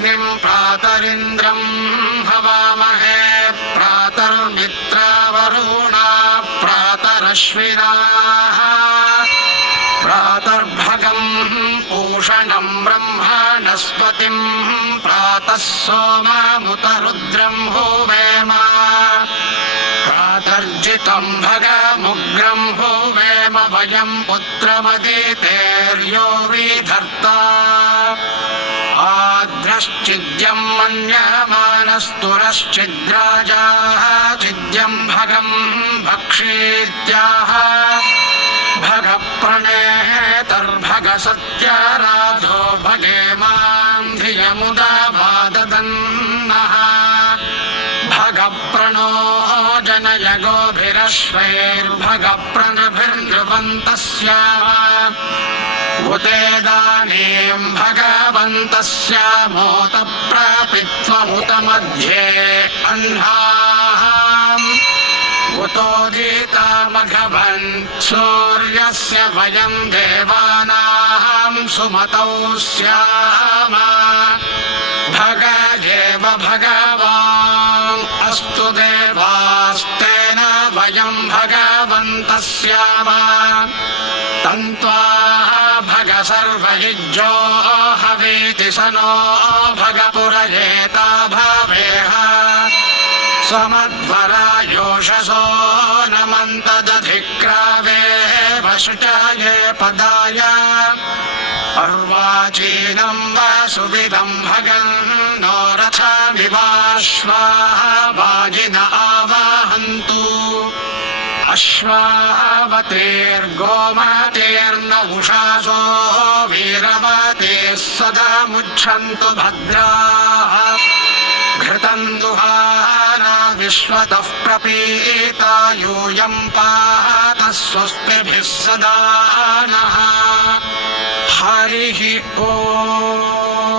अग्निं प्रातरिन्द्रं हवामहे प्रातर्मित्रावरुणा प्रातरश्विनाः प्रातर्भगं पूषणं ब्रह्मणस्पतिं प्रातः सोममुत रुद्रं हुवेम प्रातर्जितं भगमुग्रं हुवेम वयं पुत्रमदितेर्यो विधर्ता आद्रश्चिद्यं मन्यमानस्तुरश्चिद्राजाः चिद्यं भगं भक्षेत्याह भगप्रणेतर्भगसत्यराधो भगे मां धियमुदा वाददन्नः भगप्रणो जनय गोभिरश्वैर्भगप्रणभिर्नृपन्तस्याम उतेदानीं भगवन्तस्यामोत प्रपित्वमुत मध्ये अह्नाः उतोदितामघवन् सूर्यस्य वयं देवानां सुमतौ स्याम भगदेव भगवान् अस्तु देवास्तेन वयं भगवन्तः स्याम तन्त्वा भग सर्वयुज्यो हवीति स नो भगपुरयेता भवेह समध्वरायोषसो नमन्तदधिक्रावे वशुचाये पदाय अर्वाचीनं वसुविदं भगन् नो रथमिवाश्वाः वाजिन आवाहन्तु अश्वावतेर्गोमतेर्न उषासो वीरवतेः सदा मुच्छन्तु भद्राः घृतं दुहाना विश्वतः प्रपीता यूयं पात स्वस्तिभिः सदा नः हरिः ओम्।